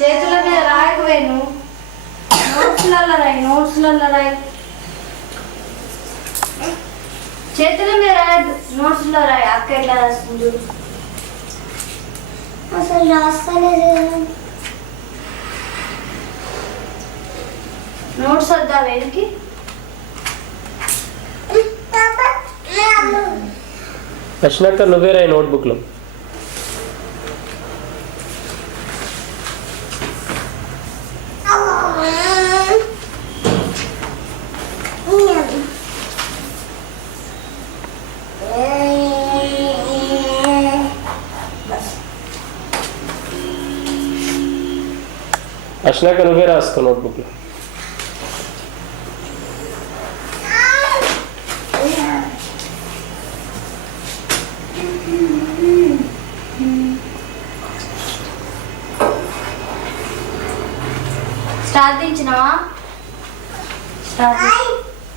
చేతుల మీద రాయకపోయాను. నోట్స్లలో రాయి. చేతుల మీద రాయద్దు, నోట్స్లో రాయి. అక్క ఎట్లా రాస్తుంది చూడు. అసలు రాస్తలేదు. నోట్స్ వద్దా వెనక్కి? వచ్చినాక నువ్వే రాయి నోట్బుక్లో. వచ్చినాక నువ్వే రాసుకో నోట్బుక్లో. స్టార్ దించినావా?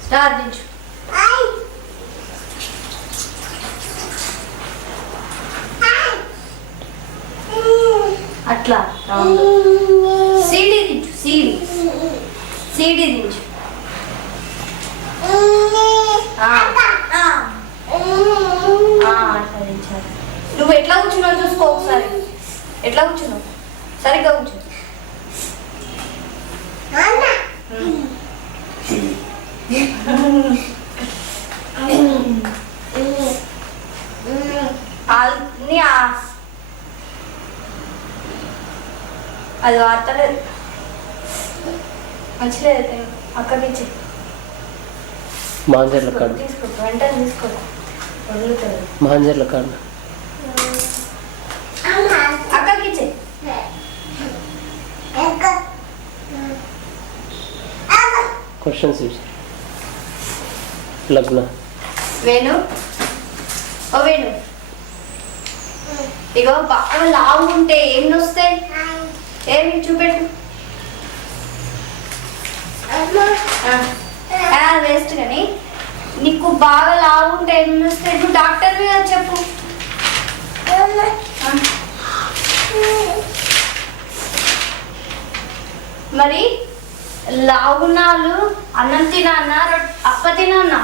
స్టార్ దించు. అట్లా సీడీ దించు. సీడీ దించు. అట్లా దించాలి. నువ్వు ఎట్లా కూర్చున్నావు చూసుకో ఒకసారి. ఎట్లా కూర్చున్నావు? సరిగ్గా కూర్చో. అది వార్తలేదు, మంచిలేదు. అక్కడికి ఇచ్చి మాంజర్ల కాడు తీసుకో, వెంటనే తీసుకో. వదులుతుంది. మాంజర్ల కాడు అక్కడికి ఇచ్చే. క్వశ్చన్స్ లగ్న. వేణు, ఓ వేణు, ఇగో బాగా లావు ఉంటే ఏం వస్తాయి? ఏమి చూపెట్టు. వేస్ట్ కానీ నీకు బాగా లావు ఉంటే ఏమి వస్తాయి? నువ్వు డాక్టర్ మీద చెప్పు. మరి లావున్నాళ్ళు అన్నం తినన్నా అప్ప తినన్నా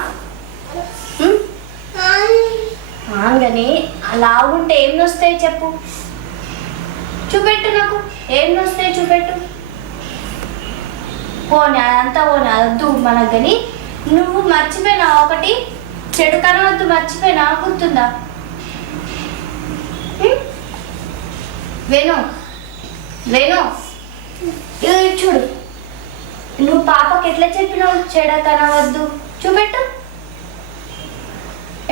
కానీ లావుంటే ఏం వస్తాయి చెప్పు. చూపెట్టు నాకు. ఏం వస్తాయి చూపెట్టు. పోనీ అదంతా పోనీ అద్దు మనకు. కానీ నువ్వు మర్చిపోయినావు ఒకటి, చెడు కనవద్దు మర్చిపోయినావు, గుర్తుందా? వేణు, వేణు, ఇది చూడు. నువ్వు పాపకి ఎట్లా చెప్పినావు చెడ కనవద్దు? చూపెట్టు.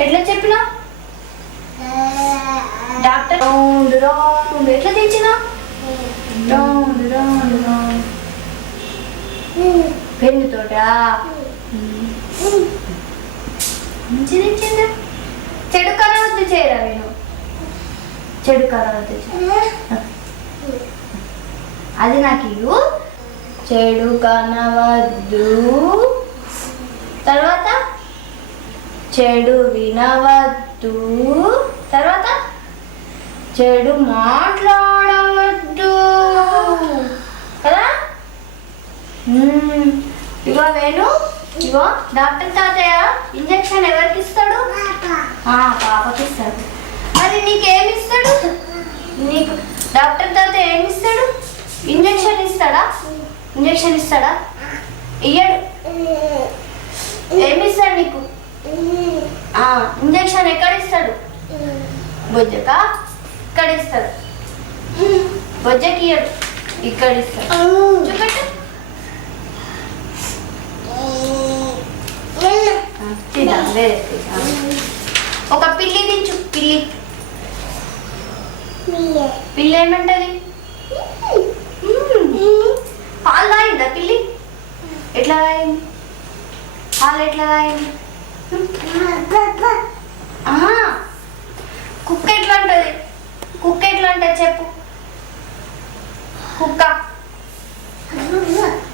ఎట్లా చెప్పినావు? డాక్టర్ రౌండ్ రౌండ్ ఎట్లా తెచ్చినావు? రౌండ్ రౌండ్ రౌండ్ పెన్నుతోట మంచిది ఇచ్చింది. చెడు కనవద్దు చేయరా నేను. చెడు కనవద్దు అది నాకు ఇవ్వు. చెడు కనవద్దు. తర్వాత చెడు వినవద్దు. తర్వాత చెడు మాట్లాడవద్దు కదా. ఇగో వేణు, ఇగో డాక్టర్ తాతయ్య ఇంజక్షన్ ఎవరికి ఇస్తాడు? పాపకి ఇస్తాడు. మరి నీకేమి ఇస్తాడు? నీకు డాక్టర్ తాతయ్య ఏమి ఇస్తాడు? ఇంజక్షన్ ఇస్తాడా? ఇంజక్షన్ ఇస్తాడా? ఇయ్యడు. ఏమి ఇస్తాడు నీకు? ఇంజక్షన్ ఎక్కడ ఇస్తాడు? బొజ్జక ఇక్కడ ఇస్తాడు. బొజ్జకి ఇయ్యడు, ఇక్కడ ఇస్తాడు. చూపెట్టు. ఒక పిల్లి దించు. పిల్లి. పిల్లి ఏమంటది? పాలు తాగిందా పిల్లి? ఎట్లా తాగింది? పాలు ఎట్లా తాగింది? కుక్క ఎట్లా అంటది? కుక్క ఎట్లా అంటది చెప్పు. కుక్క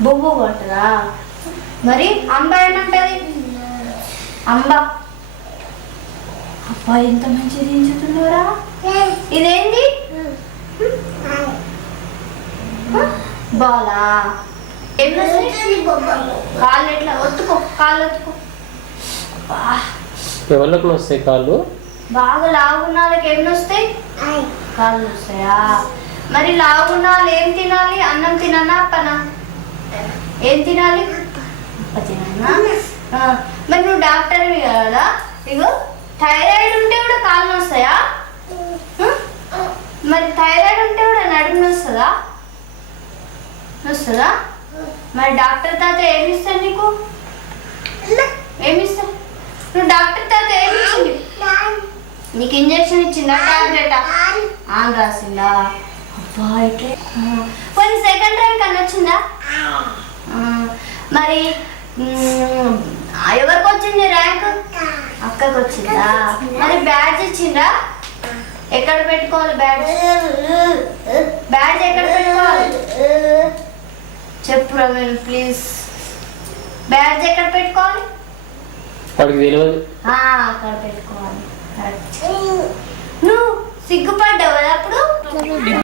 బొబ్బు అంటదా? మరి అంబ ఏమంటది? అంబ. అబ్బా ఎంత మంచిది దించుతున్నారా. ఇదేంది? బాలా ఏమి కాళ్ళు ఎట్లా ఒత్తుకో, కాళ్ళు ఒత్తుకో. బా, ఎవరికి వస్తాయి కాళ్ళు? బాగా లావున్న వాళ్ళకి ఏమి వస్తాయి? కాళ్ళు వస్తాయా? మరి లావున్న వాళ్ళు ఏం తినాలి? అన్నం తిననా అప్పనా? ఏం తినాలి? అప్ప తిననా? మరి నువ్వు డాక్టర్వి కదా, ఇగో థైరాయిడ్ ఉంటే కూడా కాళ్ళు వస్తాయా? మరి థైరాయిడ్ ఉంటే కూడా నడుము వస్తుందా? వస్తుందా? మరి డాక్టర్ తాత ఏమి ఇస్తాడు నీకు? ఏమి ఇస్తా? నువ్వు డాక్టర్ తాత ఏమి ఇచ్చింది నీకు? ఇంజక్షన్ ఇచ్చిందా? టాబ్లెట్ ఆన్ రాసిందా? అబ్బా ఇట్లే కొన్ని సెకండ్ ర్యాంక్ అని వచ్చిందా? మరి ఎవరికి వచ్చింది ర్యాంక్? అక్కకి వచ్చిందా? మరి బ్యాడ్జ్ ఇచ్చిందా? ఎక్కడ పెట్టుకోవాలి బ్యాడ్జ్? బ్యాడ్జ్ ఎక్కడ పెట్టుకోవాలి చెప్పు రమేష్ ప్లీజ్. బ్యాడ్జ్ ఎక్కడ పెట్టుకోవాలి? వాడికి తెలియదు. అక్కడ పెట్టుకోవాలి. నువ్వు సిగ్గుపడ్డావు కదా అప్పుడు?